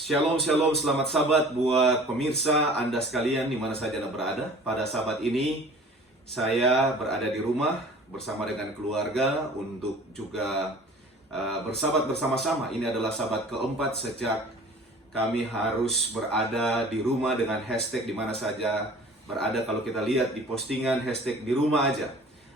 Shalom, shalom, selamat sabat buat pemirsa Anda sekalian di mana saja Anda berada. Pada sabat ini, saya berada di rumah bersama dengan keluarga untuk juga bersabat bersama-sama. Ini adalah sabat keempat sejak kami harus berada di rumah dengan hashtag di mana saja berada. Kalau kita lihat di postingan hashtag di rumah aja.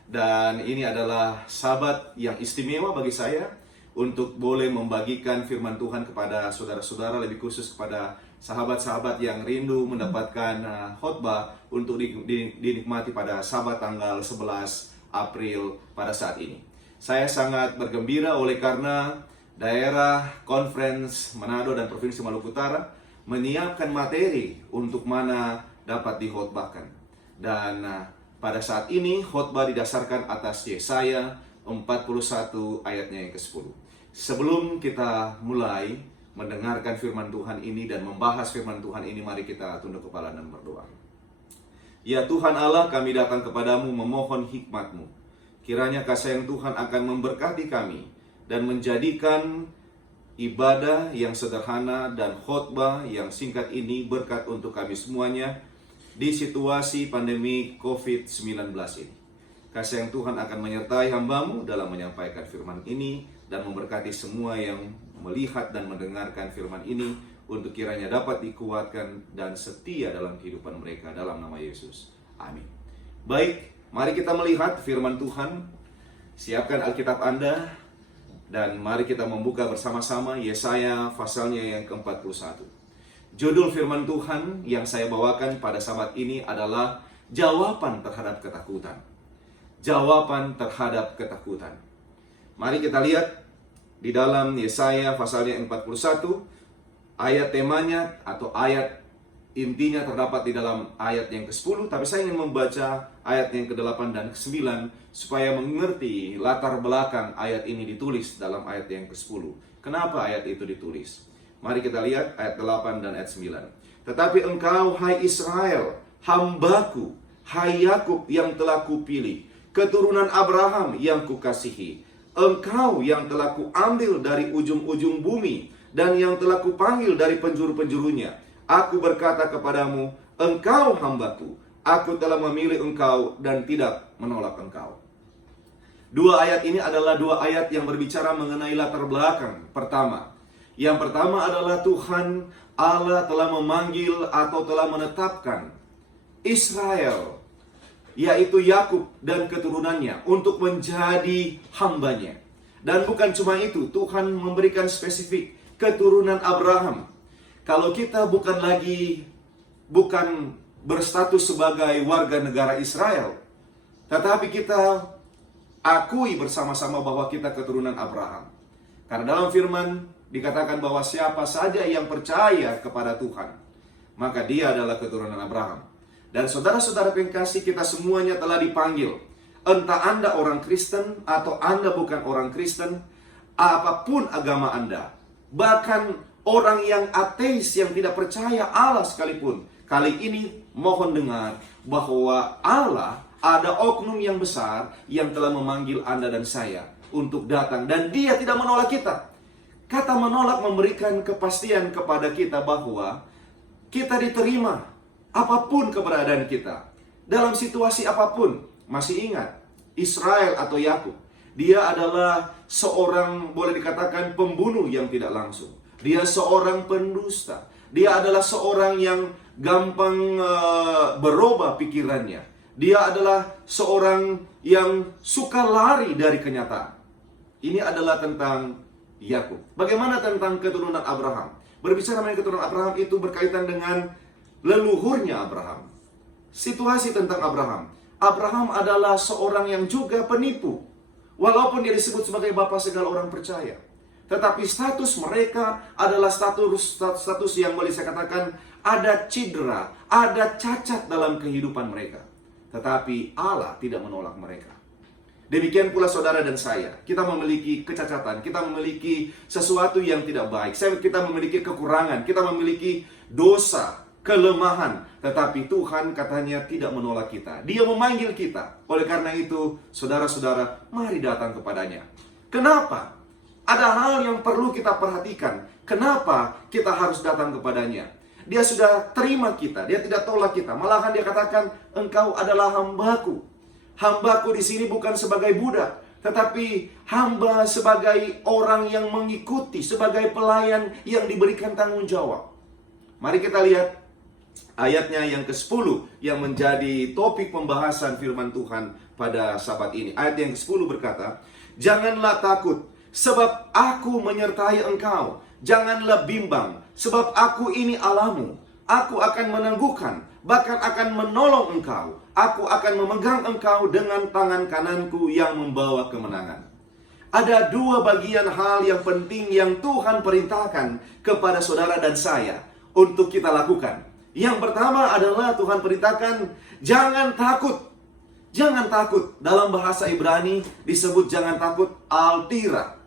Dan ini adalah sabat yang istimewa bagi saya untuk boleh membagikan firman Tuhan kepada saudara-saudara, lebih khusus kepada sahabat-sahabat yang rindu mendapatkan khotbah untuk dinikmati pada Sabat tanggal 11 April pada saat ini. Saya sangat bergembira oleh karena daerah Conference Manado dan Provinsi Maluku Utara menyiapkan materi untuk mana dapat dikhotbahkan. Dan pada saat ini khotbah didasarkan atas Yesaya 41 ayatnya yang ke-10. Sebelum kita mulai mendengarkan firman Tuhan ini dan membahas firman Tuhan ini, mari kita tunduk kepala dan berdoa. Ya Tuhan Allah, kami datang kepadamu memohon hikmat-Mu. Kiranya kasih yang Tuhan akan memberkati kami dan menjadikan ibadah yang sederhana dan khotbah yang singkat ini berkat untuk kami semuanya di situasi pandemi COVID-19 ini. Kasih yang Tuhan akan menyertai hamba-Mu dalam menyampaikan firman ini dan memberkati semua yang melihat dan mendengarkan firman ini untuk kiranya dapat dikuatkan dan setia dalam kehidupan mereka dalam nama Yesus. Amin. Baik, mari kita melihat firman Tuhan. Siapkan Alkitab Anda dan mari kita membuka bersama-sama Yesaya pasalnya yang ke-41. Judul firman Tuhan yang saya bawakan pada sabat ini adalah jawaban terhadap ketakutan. Jawaban terhadap ketakutan. Mari kita lihat di dalam Yesaya pasalnya 41, ayat temanya atau ayat intinya terdapat di dalam ayat yang ke-10, tapi saya ingin membaca ayat yang ke-8 dan ke-9 supaya mengerti latar belakang ayat ini ditulis dalam ayat yang ke-10. Kenapa ayat itu ditulis? Mari kita lihat ayat 8 dan ayat 9. Tetapi engkau, hai Israel, hambaku, hai Yakub yang telah kupilih, keturunan Abraham yang kukasihi, engkau yang telah kuambil dari ujung-ujung bumi dan yang telah kupanggil dari penjuru-penjurunya. Aku berkata kepadamu, engkau hambaku, aku telah memilih engkau dan tidak menolak engkau. Dua ayat ini adalah dua ayat yang berbicara mengenai latar belakang. Yang pertama adalah Tuhan Allah telah memanggil atau telah menetapkan Israel, yaitu Yakub dan keturunannya, untuk menjadi hambanya. Dan bukan cuma itu, Tuhan memberikan spesifik keturunan Abraham. Kalau kita bukan berstatus sebagai warga negara Israel, tetapi kita akui bersama-sama bahwa kita keturunan Abraham. Karena dalam firman dikatakan bahwa siapa saja yang percaya kepada Tuhan, maka dia adalah keturunan Abraham. Dan saudara-saudara pengkasih, kita semuanya telah dipanggil. Entah Anda orang Kristen atau Anda bukan orang Kristen, apapun agama Anda, bahkan orang yang ateis yang tidak percaya Allah sekalipun, kali ini mohon dengar bahwa Allah ada oknum yang besar yang telah memanggil Anda dan saya untuk datang, dan Dia tidak menolak kita. Kata menolak memberikan kepastian kepada kita bahwa kita diterima apapun keberadaan kita, dalam situasi apapun. Masih ingat Israel atau Yakub? Dia adalah seorang, boleh dikatakan, pembunuh yang tidak langsung. Dia seorang pendusta. Dia adalah seorang yang gampang berubah pikirannya. Dia adalah seorang yang suka lari dari kenyataan. Ini adalah tentang Yakub. Bagaimana tentang keturunan Abraham? Berbicara mengenai keturunan Abraham itu berkaitan dengan leluhurnya Abraham. Situasi tentang Abraham. Abraham adalah seorang yang juga penipu. Walaupun dia disebut sebagai bapa segala orang percaya, tetapi status mereka adalah status yang boleh saya katakan ada cedera, ada cacat dalam kehidupan mereka. Tetapi Allah tidak menolak mereka. Demikian pula saudara dan saya. Kita memiliki kecacatan, kita memiliki sesuatu yang tidak baik, kita memiliki kekurangan, kita memiliki dosa, kelemahan. Tetapi Tuhan katanya tidak menolak kita. Dia memanggil kita. Oleh karena itu, saudara-saudara, mari datang kepadanya. Kenapa? Ada hal yang perlu kita perhatikan. Kenapa kita harus datang kepadanya? Dia sudah terima kita, dia tidak tolak kita. Malahan dia katakan, engkau adalah hambaku. Hambaku di sini bukan sebagai budak, tetapi hamba sebagai orang yang mengikuti, sebagai pelayan yang diberikan tanggung jawab. Mari kita lihat ayatnya yang ke-10 yang menjadi topik pembahasan firman Tuhan pada sabat ini. Ayat yang ke-10 berkata, janganlah takut, sebab aku menyertai engkau. Janganlah bimbang, sebab aku ini Allahmu. Aku akan meneguhkan, bahkan akan menolong engkau. Aku akan memegang engkau dengan tangan kananku yang membawa kemenangan. Ada dua bagian hal yang penting yang Tuhan perintahkan kepada saudara dan saya untuk kita lakukan. Yang pertama adalah Tuhan perintahkan, jangan takut. Jangan takut. Dalam bahasa Ibrani disebut jangan takut altira.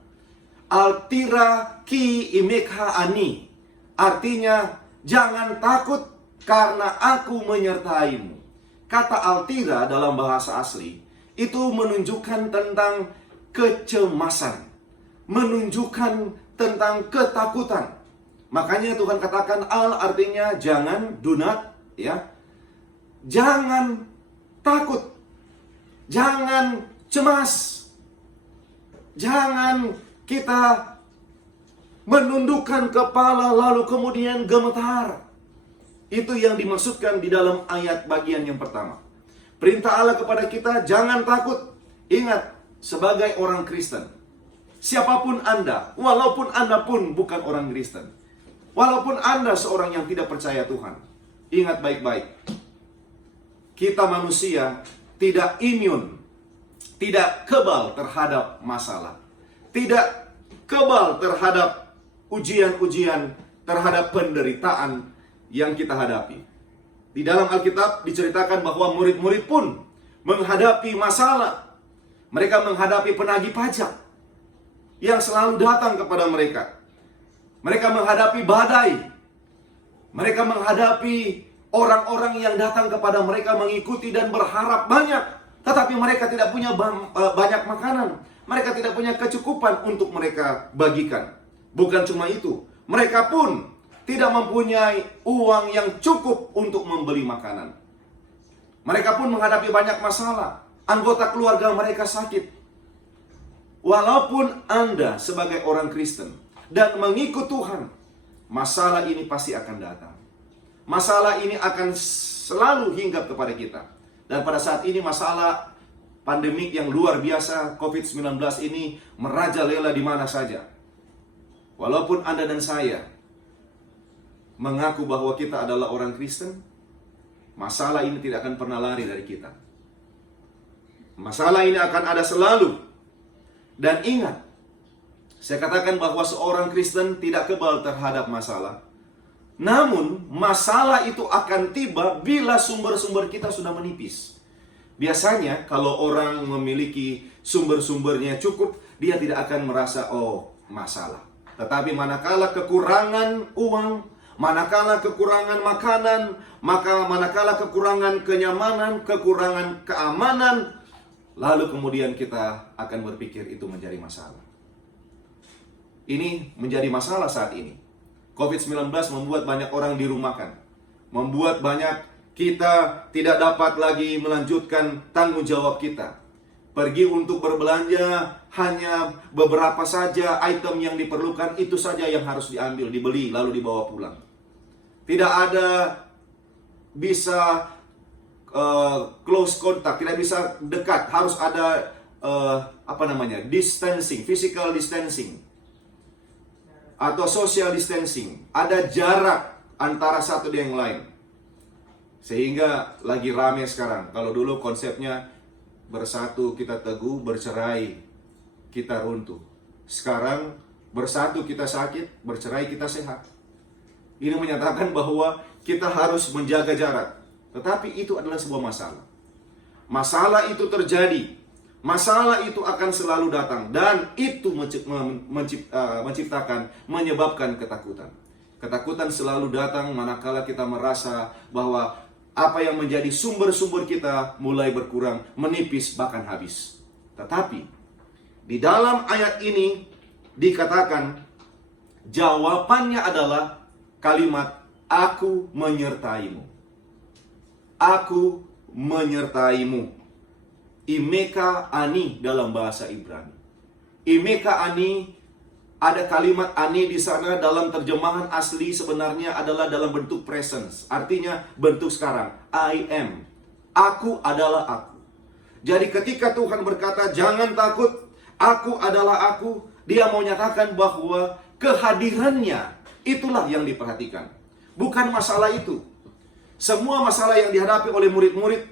Altira ki imekha ani. Artinya, jangan takut karena aku menyertaimu. Kata altira dalam bahasa asli itu menunjukkan tentang kecemasan, menunjukkan tentang ketakutan. Makanya Tuhan katakan al artinya jangan, do not, ya. Jangan takut. Jangan cemas. Jangan kita menundukkan kepala lalu kemudian gemetar. Itu yang dimaksudkan di dalam ayat bagian yang pertama. Perintah Allah kepada kita, jangan takut. Ingat, sebagai orang Kristen, siapapun Anda, walaupun Anda pun bukan orang Kristen, walaupun Anda seorang yang tidak percaya Tuhan, ingat baik-baik, kita manusia tidak imun, tidak kebal terhadap masalah, tidak kebal terhadap ujian-ujian, terhadap penderitaan yang kita hadapi. Di dalam Alkitab diceritakan bahwa murid-murid pun menghadapi masalah. Mereka menghadapi penagih pajak yang selalu datang kepada mereka. Mereka menghadapi badai. Mereka menghadapi orang-orang yang datang kepada mereka mengikuti dan berharap banyak. Tetapi mereka tidak punya banyak makanan. Mereka tidak punya kecukupan untuk mereka bagikan. Bukan cuma itu, mereka pun tidak mempunyai uang yang cukup untuk membeli makanan. Mereka pun menghadapi banyak masalah. Anggota keluarga mereka sakit. Walaupun Anda sebagai orang Kristen dan mengikut Tuhan, masalah ini pasti akan datang. Masalah ini akan selalu hinggap kepada kita. Dan pada saat ini masalah pandemik yang luar biasa COVID-19 ini merajalela di mana saja. Walaupun Anda dan saya mengaku bahwa kita adalah orang Kristen, masalah ini tidak akan pernah lari dari kita. Masalah ini akan ada selalu. Dan ingat, saya katakan bahwa seorang Kristen tidak kebal terhadap masalah. Namun, masalah itu akan tiba bila sumber-sumber kita sudah menipis. Biasanya, kalau orang memiliki sumber-sumbernya cukup, dia tidak akan merasa, oh, masalah. Tetapi manakala kekurangan uang, manakala kekurangan makanan, manakala kekurangan kenyamanan, kekurangan keamanan, lalu kemudian kita akan berpikir itu menjadi masalah. Ini menjadi masalah saat ini. COVID-19 membuat banyak orang dirumahkan. Membuat banyak kita tidak dapat lagi melanjutkan tanggung jawab kita. Pergi untuk berbelanja, hanya beberapa saja item yang diperlukan, itu saja yang harus diambil, dibeli, lalu dibawa pulang. Tidak ada bisa close contact, tidak bisa dekat, harus ada distancing, physical distancing atau social distancing. Ada jarak antara satu dengan yang lain. Sehingga lagi rame sekarang. Kalau dulu konsepnya bersatu kita teguh, bercerai kita runtuh. Sekarang bersatu kita sakit, bercerai kita sehat. Ini menyatakan bahwa kita harus menjaga jarak. Tetapi itu adalah sebuah masalah. Masalah itu terjadi. Masalah itu akan selalu datang. Dan itu menyebabkan ketakutan. Ketakutan selalu datang manakala kita merasa bahwa apa yang menjadi sumber-sumber kita mulai berkurang, menipis, bahkan habis. Tetapi di dalam ayat ini dikatakan jawabannya adalah kalimat aku menyertaimu. Aku menyertaimu. Imeka ani dalam bahasa Ibrani. Imeka ani, ada kalimat ani di sana dalam terjemahan asli sebenarnya adalah dalam bentuk presence. Artinya bentuk sekarang. I am. Aku adalah aku. Jadi ketika Tuhan berkata jangan takut, aku adalah aku, Dia mau nyatakan bahwa kehadirannya itulah yang diperhatikan. Bukan masalah itu. Semua masalah yang dihadapi oleh murid-murid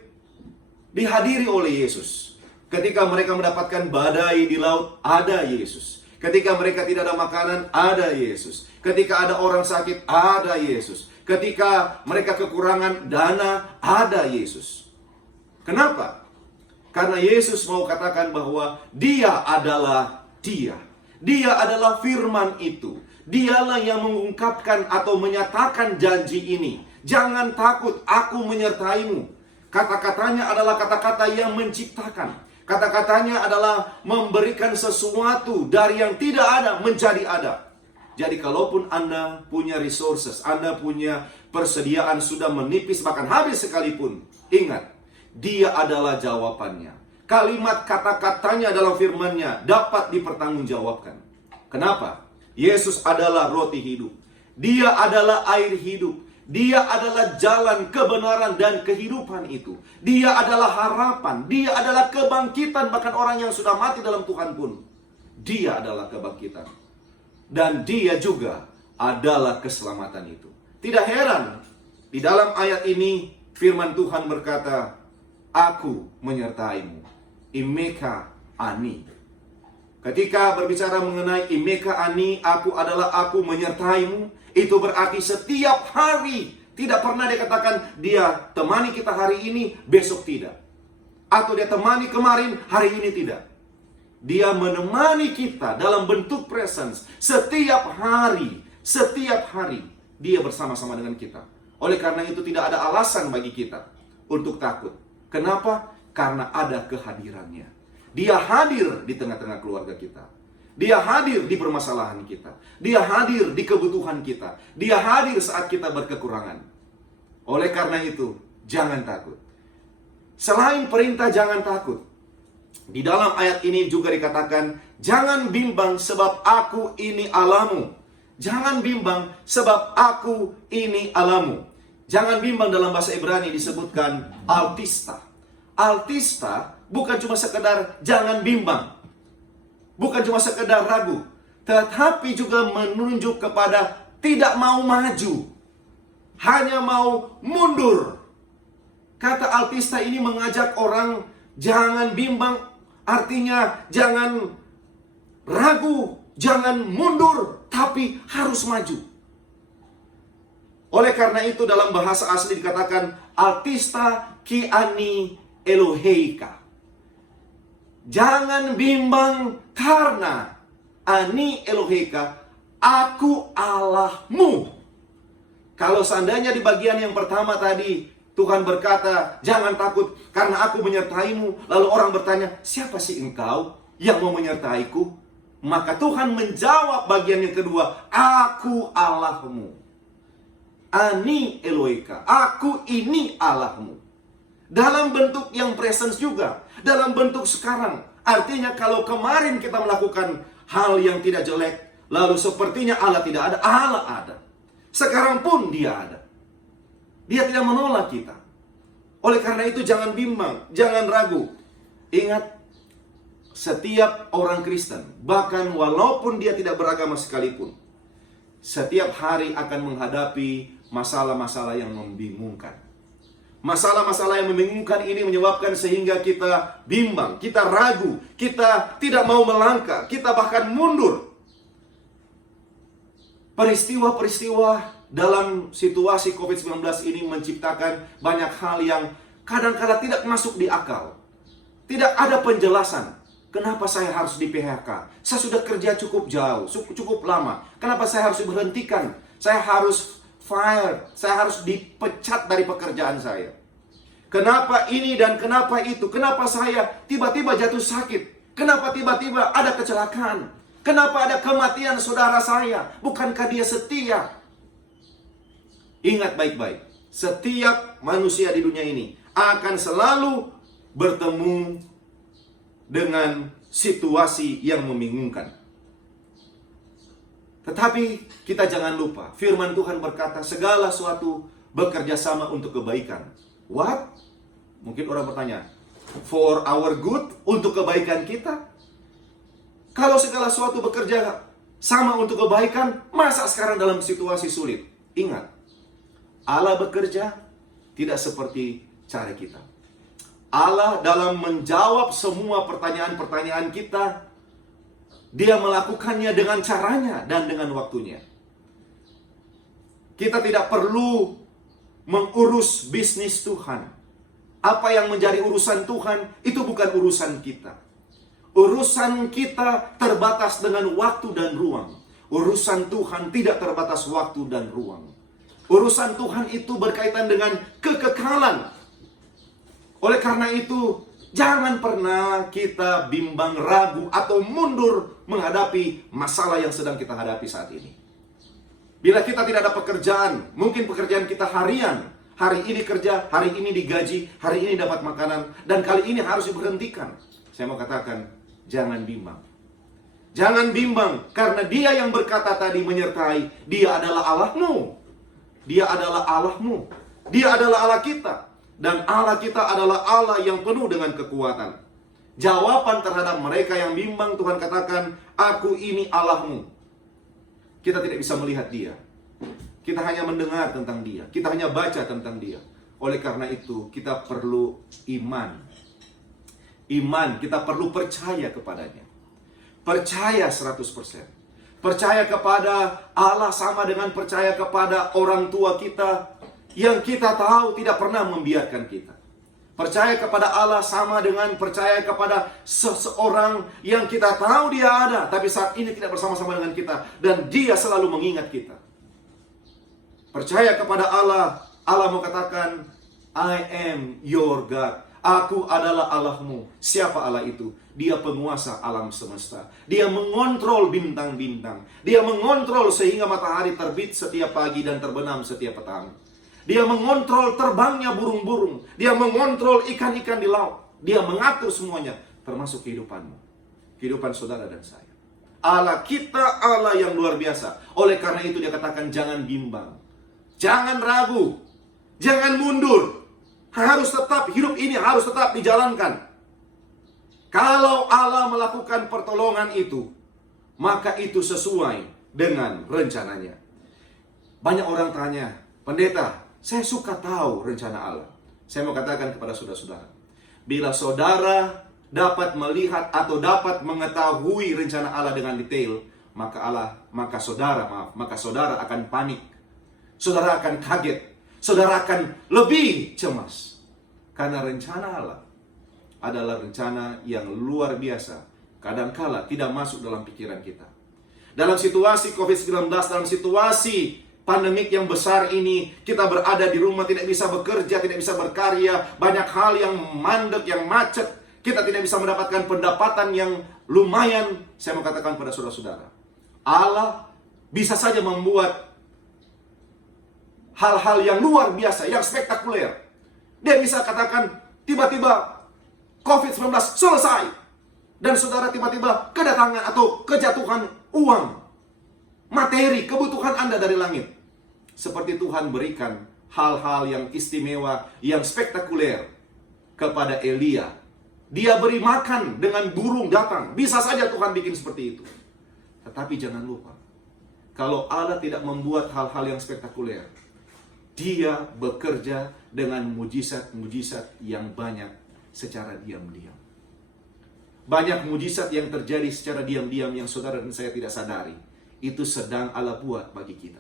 dihadiri oleh Yesus. Ketika mereka mendapatkan badai di laut, ada Yesus. Ketika mereka tidak ada makanan, ada Yesus. Ketika ada orang sakit, ada Yesus. Ketika mereka kekurangan dana, ada Yesus. Kenapa? Karena Yesus mau katakan bahwa Dia adalah Dia. Dia adalah firman itu. Dialah yang mengungkapkan atau menyatakan janji ini. Jangan takut, aku menyertaimu. Kata-katanya adalah kata-kata yang menciptakan. Kata-katanya adalah memberikan sesuatu dari yang tidak ada menjadi ada. Jadi kalaupun Anda punya resources, Anda punya persediaan sudah menipis bahkan habis sekalipun, ingat, Dia adalah jawabannya. Kalimat kata-katanya dalam firman-Nya dapat dipertanggungjawabkan. Kenapa? Yesus adalah roti hidup. Dia adalah air hidup. Dia adalah jalan kebenaran dan kehidupan itu. Dia adalah harapan. Dia adalah kebangkitan. Bahkan orang yang sudah mati dalam Tuhan pun, Dia adalah kebangkitan. Dan Dia juga adalah keselamatan itu. Tidak heran, di dalam ayat ini firman Tuhan berkata, aku menyertaimu. Imeka ani. Ketika berbicara mengenai Imeka ani, aku adalah aku menyertaimu, itu berarti setiap hari. Tidak pernah dikatakan Dia temani kita hari ini, besok tidak. Atau Dia temani kemarin, hari ini tidak. Dia menemani kita dalam bentuk presence. Setiap hari Dia bersama-sama dengan kita. Oleh karena itu tidak ada alasan bagi kita untuk takut. Kenapa? Karena ada kehadirannya. Dia hadir di tengah-tengah keluarga kita. Dia hadir di permasalahan kita. Dia hadir di kebutuhan kita. Dia hadir saat kita berkekurangan. Oleh karena itu, jangan takut. Selain perintah jangan takut, di dalam ayat ini juga dikatakan, jangan bimbang sebab aku ini Allahmu. Jangan bimbang sebab aku ini Allahmu. Jangan bimbang dalam bahasa Ibrani disebutkan altista. Altista bukan cuma sekedar jangan bimbang, bukan cuma sekedar ragu, tetapi juga menunjuk kepada tidak mau maju, hanya mau mundur. Kata altista ini mengajak orang jangan bimbang, artinya jangan ragu, jangan mundur, tapi harus maju. Oleh karena itu dalam bahasa asli dikatakan altista ki ani Eloheika. Jangan bimbang karena ani Eloheika, aku Allahmu. Kalau seandainya di bagian yang pertama tadi Tuhan berkata jangan takut karena aku menyertaimu, lalu orang bertanya siapa sih engkau yang mau menyertaiku? Maka Tuhan menjawab bagian yang kedua, aku Allahmu. Ani Eloheika, aku ini Allahmu. Dalam bentuk yang presence juga, dalam bentuk sekarang. Artinya kalau kemarin kita melakukan hal yang tidak jelek, lalu sepertinya Allah tidak ada, Allah ada. Sekarang pun Dia ada. Dia tidak menolak kita. Oleh karena itu jangan bimbang, jangan ragu. Ingat, setiap orang Kristen, bahkan walaupun dia tidak beragama sekalipun, setiap hari akan menghadapi masalah-masalah yang membingungkan. Masalah-masalah yang membingungkan ini menyebabkan sehingga kita bimbang, kita ragu, kita tidak mau melangkah, kita bahkan mundur. Peristiwa-peristiwa dalam situasi COVID-19 ini menciptakan banyak hal yang kadang-kadang tidak masuk di akal. Tidak ada penjelasan. Kenapa saya harus di PHK? Saya sudah kerja cukup jauh, cukup lama. Kenapa saya harus diberhentikan? Saya harus fire, saya harus dipecat dari pekerjaan saya. Kenapa ini dan kenapa itu? Kenapa saya tiba-tiba jatuh sakit? Kenapa tiba-tiba ada kecelakaan? Kenapa ada kematian saudara saya? Bukankah dia setia? Ingat baik-baik, setiap manusia di dunia ini akan selalu bertemu dengan situasi yang membingungkan. Tetapi kita jangan lupa, firman Tuhan berkata segala sesuatu bekerja sama untuk kebaikan. What? Mungkin orang bertanya, for our good, untuk kebaikan kita? Kalau segala sesuatu bekerja sama untuk kebaikan, masa sekarang dalam situasi sulit? Ingat, Allah bekerja tidak seperti cara kita. Allah dalam menjawab semua pertanyaan-pertanyaan kita, Dia melakukannya dengan caranya dan dengan waktunya. Kita tidak perlu mengurus bisnis Tuhan. Apa yang menjadi urusan Tuhan, itu bukan urusan kita. Urusan kita terbatas dengan waktu dan ruang. Urusan Tuhan tidak terbatas waktu dan ruang. Urusan Tuhan itu berkaitan dengan kekekalan. Oleh karena itu, jangan pernah kita bimbang, ragu, atau mundur menghadapi masalah yang sedang kita hadapi saat ini. Bila kita tidak ada pekerjaan, mungkin pekerjaan kita harian. Hari ini kerja, hari ini digaji, hari ini dapat makanan, dan kali ini harus diberhentikan. Saya mau katakan, jangan bimbang. Jangan bimbang, karena Dia yang berkata tadi menyertai, Dia adalah Allahmu. Dia adalah Allahmu. Dia adalah Allah kita. Dan Allah kita adalah Allah yang penuh dengan kekuatan. Jawaban terhadap mereka yang bimbang, Tuhan katakan, Aku ini Allahmu. Kita tidak bisa melihat Dia. Kita hanya mendengar tentang Dia. Kita hanya baca tentang Dia. Oleh karena itu, kita perlu iman. Iman, kita perlu percaya kepadanya. Percaya 100%. Percaya kepada Allah sama dengan percaya kepada orang tua kita yang kita tahu tidak pernah membiarkan kita. Percaya kepada Allah sama dengan percaya kepada seseorang yang kita tahu dia ada, tapi saat ini tidak bersama-sama dengan kita, dan Dia selalu mengingat kita. Percaya kepada Allah, Allah mau katakan, I am your God. Aku adalah Allahmu. Siapa Allah itu? Dia penguasa alam semesta. Dia mengontrol bintang-bintang. Dia mengontrol sehingga matahari terbit setiap pagi dan terbenam setiap petang. Dia mengontrol terbangnya burung-burung. Dia mengontrol ikan-ikan di laut. Dia mengatur semuanya, termasuk kehidupanmu, kehidupan saudara dan saya. Allah kita Allah yang luar biasa. Oleh karena itu Dia katakan, jangan bimbang, jangan ragu, jangan mundur. Harus tetap, hidup ini harus tetap dijalankan. Kalau Allah melakukan pertolongan itu, maka itu sesuai dengan rencananya. Banyak orang tanya, pendeta, saya suka tahu rencana Allah. Saya mau katakan kepada saudara-saudara, bila saudara dapat melihat atau dapat mengetahui rencana Allah dengan detail, maka saudara akan panik. Saudara akan kaget. Saudara akan lebih cemas. Karena rencana Allah adalah rencana yang luar biasa. Kadangkala tidak masuk dalam pikiran kita. Dalam situasi COVID-19, dalam situasi pandemik yang besar ini, kita berada di rumah, tidak bisa bekerja, tidak bisa berkarya, banyak hal yang mandek, yang macet, kita tidak bisa mendapatkan pendapatan yang lumayan. Saya mau katakan pada saudara-saudara, Allah bisa saja membuat hal-hal yang luar biasa, yang spektakuler. Dia bisa katakan, tiba-tiba COVID-19 selesai, dan saudara tiba-tiba kedatangan atau kejatuhan uang, materi, kebutuhan Anda dari langit. Seperti Tuhan berikan hal-hal yang istimewa, yang spektakuler kepada Elia. Dia beri makan dengan burung datang. Bisa saja Tuhan bikin seperti itu. Tetapi jangan lupa, kalau Allah tidak membuat hal-hal yang spektakuler, Dia bekerja dengan mujizat-mujizat yang banyak secara diam-diam. Banyak mujizat yang terjadi secara diam-diam yang saudara dan saya tidak sadari. Itu sedang Allah buat bagi kita.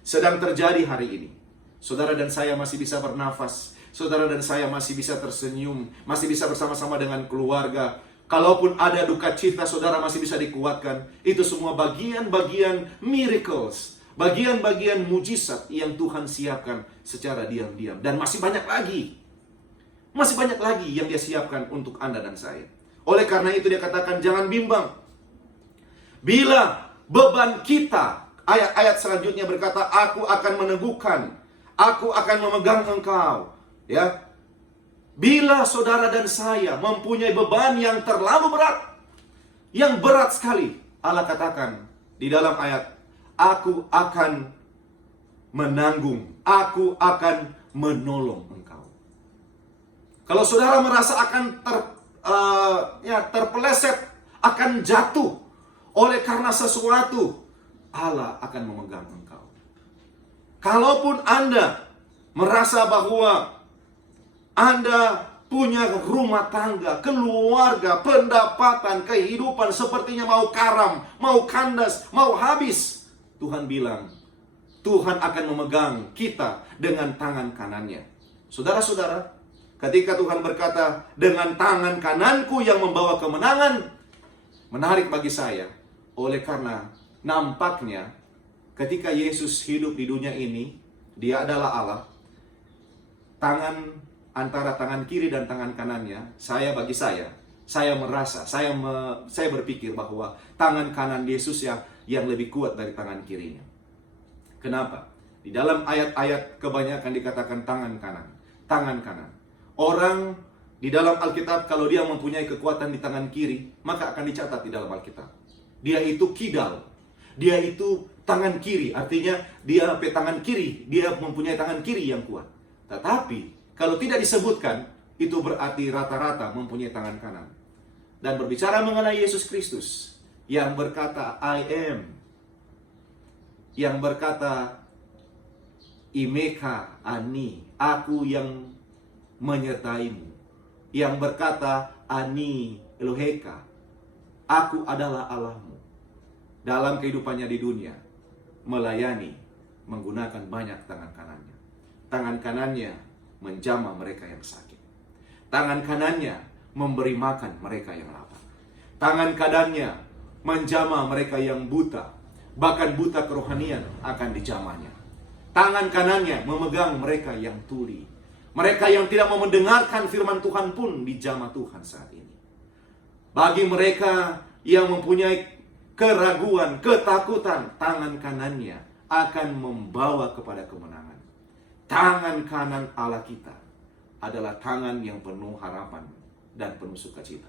Sedang terjadi hari ini. Saudara dan saya masih bisa bernafas. Saudara dan saya masih bisa tersenyum. Masih bisa bersama-sama dengan keluarga. Kalaupun ada duka cita, saudara masih bisa dikuatkan. Itu semua bagian-bagian miracles. Bagian-bagian mujizat yang Tuhan siapkan secara diam-diam. Dan masih banyak lagi. Masih banyak lagi yang Dia siapkan untuk Anda dan saya. Oleh karena itu Dia katakan, jangan bimbang. Bila beban kita, ayat-ayat selanjutnya berkata, aku akan meneguhkan, aku akan memegang engkau. Ya, bila saudara dan saya mempunyai beban yang terlalu berat, yang berat sekali, Allah katakan di dalam ayat, aku akan menanggung, aku akan menolong engkau. Kalau saudara merasa akan terpeleset, akan jatuh oleh karena sesuatu, Allah akan memegang engkau. Kalaupun Anda merasa bahwa Anda punya rumah tangga, keluarga, pendapatan, kehidupan sepertinya mau karam, mau kandas, mau habis, Tuhan bilang, Tuhan akan memegang kita dengan tangan kanannya. Saudara-saudara, ketika Tuhan berkata, dengan tangan kananku yang membawa kemenangan, menarik bagi saya, oleh karena nampaknya ketika Yesus hidup di dunia ini, dia adalah Allah. Antara tangan kiri dan tangan kanannya, saya merasa, saya berpikir bahwa tangan kanan Yesus yang lebih kuat dari tangan kirinya. Kenapa? Di dalam ayat-ayat kebanyakan dikatakan tangan kanan. Orang di dalam Alkitab kalau dia mempunyai kekuatan di tangan kiri, maka akan dicatat di dalam Alkitab. Dia itu kidal. Dia itu tangan kiri, artinya dia tangan kiri, dia mempunyai tangan kiri yang kuat. Tetapi kalau tidak disebutkan, itu berarti rata-rata mempunyai tangan kanan. Dan berbicara mengenai Yesus Kristus yang berkata I am, yang berkata Imeka Ani, aku yang menyertaimu, yang berkata Ani Eloheka, aku adalah Allahmu. Dalam kehidupannya di dunia, melayani menggunakan banyak tangan kanannya. Tangan kanannya menjamah mereka yang sakit. Tangan kanannya memberi makan mereka yang lapar. Tangan kanannya menjamah mereka yang buta. Bahkan buta kerohanian akan dijamahnya. Tangan kanannya memegang mereka yang tuli. Mereka yang tidak mau mendengarkan firman Tuhan pun dijamah Tuhan saat ini. Bagi mereka yang mempunyai keraguan, ketakutan, tangan kanannya akan membawa kepada kemenangan. Tangan kanan Allah kita adalah tangan yang penuh harapan dan penuh sukacita.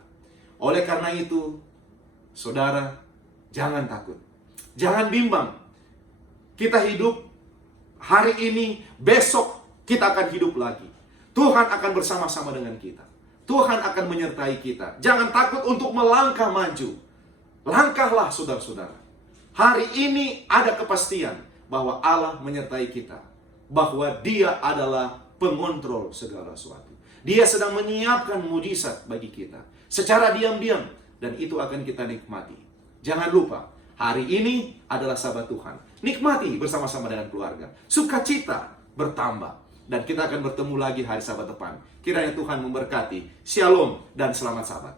Oleh karena itu, saudara, jangan takut. Jangan bimbang. Kita hidup hari ini, besok kita akan hidup lagi. Tuhan akan bersama-sama dengan kita. Tuhan akan menyertai kita. Jangan takut untuk melangkah maju. Langkahlah saudara-saudara. Hari ini ada kepastian bahwa Allah menyertai kita. Bahwa Dia adalah pengontrol segala sesuatu. Dia sedang menyiapkan mujizat bagi kita secara diam-diam, dan itu akan kita nikmati. Jangan lupa, hari ini adalah Sabat Tuhan. Nikmati bersama-sama dengan keluarga. Sukacita bertambah, dan kita akan bertemu lagi hari Sabat depan. Kiranya Tuhan memberkati. Shalom dan selamat Sabat.